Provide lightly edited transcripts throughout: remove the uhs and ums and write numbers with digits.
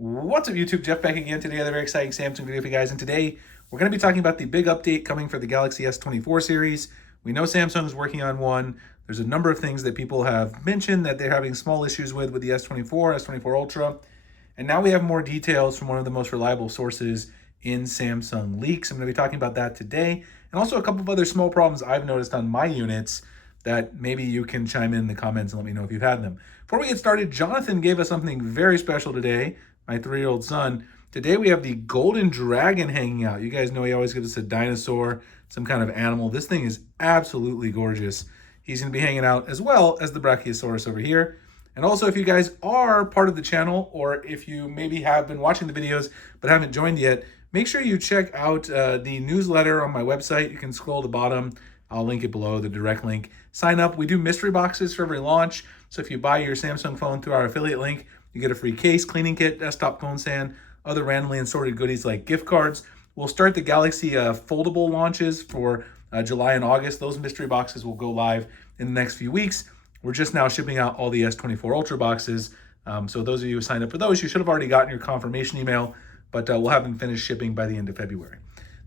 What's up, YouTube? Jeff back again. Today I have a very exciting Samsung video for you guys, and today we're going to be talking about the big update coming for the Galaxy S24 series. We know Samsung is working on one. There's a number of things that people have mentioned that they're having small issues with the S24, S24 Ultra, and now we have more details from one of the most reliable sources in Samsung leaks. I'm going to be talking about that today, and also a couple of other small problems I've noticed on my units that maybe you can chime in the comments and let me know if you've had them. Before we get started, Jonathan gave us something very special today. My 3-year-old son. Today we have the golden dragon hanging out. You guys know he always gives us a dinosaur, some kind of animal. This thing is absolutely gorgeous. He's going to be hanging out as well as the brachiosaurus over here. And also, if you guys are part of the channel, or if you maybe have been watching the videos but haven't joined yet, make sure you check out the newsletter on my website. You can scroll to the bottom. I'll link it below, the direct link. Sign up. We do mystery boxes for every launch. So if you buy your Samsung phone through our affiliate link, you get a free case, cleaning kit, desktop phone stand, other randomly assorted goodies like gift cards. We'll start the Galaxy foldable launches for July and August. Those mystery boxes will go live in the next few weeks. We're just now shipping out all the S24 Ultra boxes. So those of you who signed up for those, you should have already gotten your confirmation email, but we'll have them finished shipping by the end of February.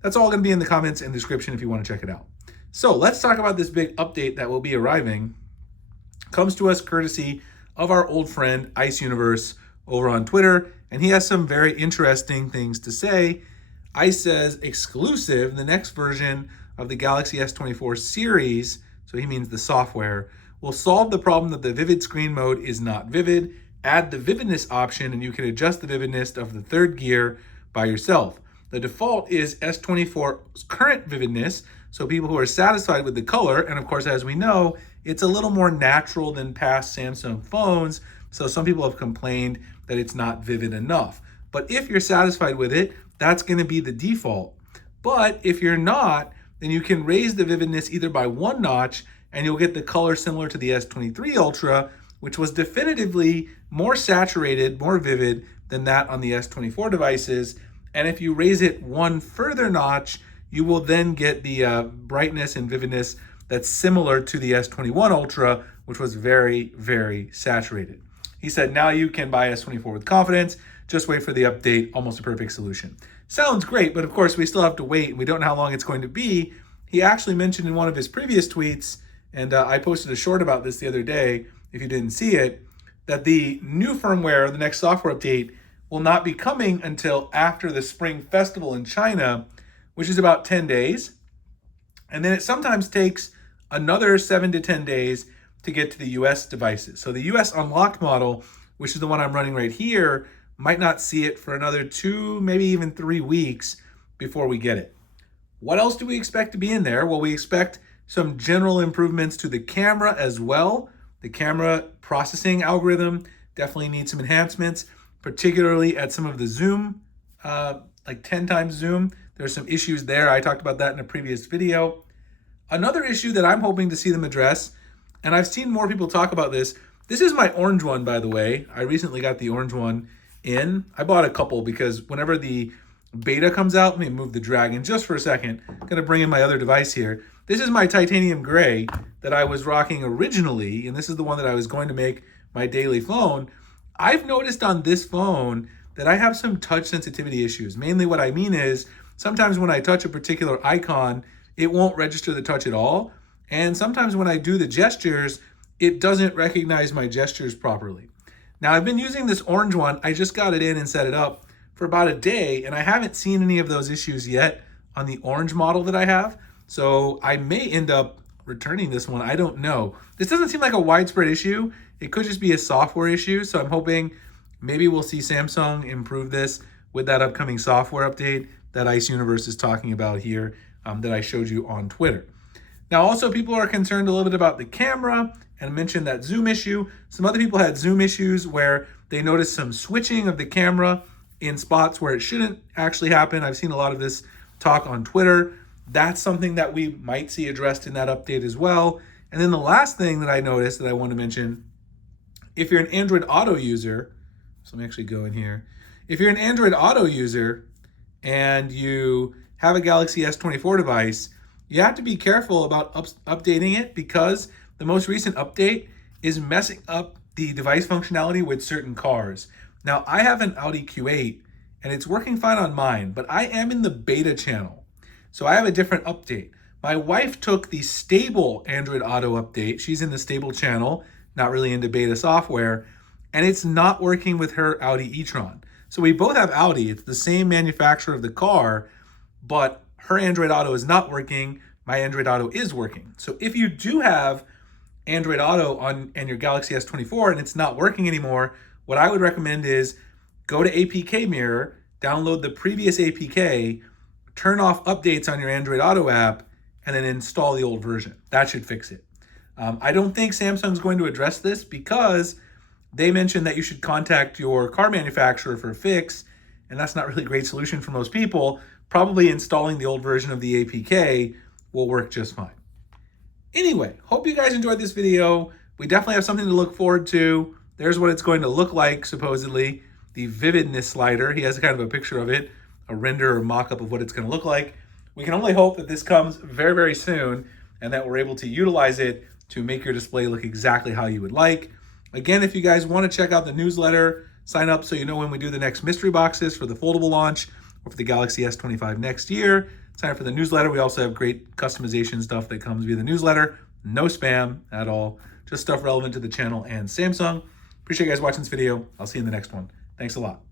That's all going to be in the comments and description if you want to check it out. So let's talk about this big update that will be arriving. Comes to us courtesy of our old friend Ice Universe over on Twitter, and he has some very interesting things to say. Ice says exclusive, the next version of the Galaxy S24 series, so he means the software, will solve the problem that the vivid screen mode is not vivid. Add the vividness option and you can adjust the vividness of the third gear by yourself. The default is S24's current vividness, so people who are satisfied with the color, and of course, as we know, it's a little more natural than past Samsung phones, so some people have complained that it's not vivid enough. But if you're satisfied with it, that's going to be the default. But if you're not, then you can raise the vividness either by 1 notch, and you'll get the color similar to the S23 Ultra, which was definitively more saturated, more vivid than that on the S24 devices. And if you raise it 1 further notch, you will then get the brightness and vividness that's similar to the S21 Ultra, which was very, very saturated. He said, now you can buy S24 with confidence. Just wait for the update, almost a perfect solution. Sounds great, but of course we still have to wait and we don't know how long it's going to be. He actually mentioned in one of his previous tweets, and I posted a short about this the other day, if you didn't see it, that the new firmware, the next software update, will not be coming until after the Spring Festival in China, which is about 10 days. And then it sometimes takes another 7 to 10 days to get to the US devices. So the US unlocked model, which is the one I'm running right here, might not see it for another 2, maybe even 3 weeks before we get it. What else do we expect to be in there? Well, we expect some general improvements to the camera as well. The camera processing algorithm definitely needs some enhancements, particularly at some of the zoom, like 10 times zoom. There's some issues there. I talked about that in a previous video. Another issue that I'm hoping to see them address, and I've seen more people talk about this. This is my orange one, by the way. I recently got the orange one in. I bought a couple because whenever the beta comes out, let me move the dragon just for a second. I'm gonna bring in my other device here. This is my titanium gray that I was rocking originally, and this is the one that I was going to make my daily phone. I've noticed on this phone that I have some touch sensitivity issues. Mainly what I mean is, sometimes when I touch a particular icon, it won't register the touch at all. And sometimes when I do the gestures, it doesn't recognize my gestures properly. Now I've been using this orange one. I just got it in and set it up for about a day, and I haven't seen any of those issues yet on the orange model that I have. So I may end up returning this one. I don't know. This doesn't seem like a widespread issue. It could just be a software issue. So I'm hoping maybe we'll see Samsung improve this with that upcoming software update that Ice Universe is talking about here that I showed you on Twitter. Now, also people are concerned a little bit about the camera and mentioned that zoom issue. Some other people had zoom issues where they noticed some switching of the camera in spots where it shouldn't actually happen. I've seen a lot of this talk on Twitter. That's something that we might see addressed in that update as well. And then the last thing that I noticed that I want to mention, if you're an Android Auto user, so let me actually go in here. If you're an Android Auto user and you have a Galaxy S24 device, you have to be careful about updating it because the most recent update is messing up the device functionality with certain cars. Now, I have an Audi Q8 and it's working fine on mine, but I am in the beta channel. So I have a different update. My wife took the stable Android Auto update. She's in the stable channel, not really into beta software, and it's not working with her Audi e-tron. So we both have Audi. It's the same manufacturer of the car, but her Android Auto is not working. My Android Auto is working. So if you do have Android Auto on your Galaxy S24 and it's not working anymore, what I would recommend is go to APK Mirror, download the previous APK, turn off updates on your Android Auto app, and then install the old version. That should fix it. I don't think Samsung's going to address this because they mentioned that you should contact your car manufacturer for a fix, and that's not really a great solution for most people. Probably installing the old version of the APK will work just fine. Anyway, hope you guys enjoyed this video. We definitely have something to look forward to. There's what it's going to look like, supposedly. The vividness slider. He has kind of a picture of it, a render or mock-up of what it's going to look like. We can only hope that this comes very, very soon and that we're able to utilize it to make your display look exactly how you would like. Again, if you guys want to check out the newsletter, sign up so you know when we do the next mystery boxes for the foldable launch or for the Galaxy S25 next year. Sign up for the newsletter. We also have great customization stuff that comes via the newsletter. No spam at all. Just stuff relevant to the channel and Samsung. Appreciate you guys watching this video. I'll see you in the next one. Thanks a lot.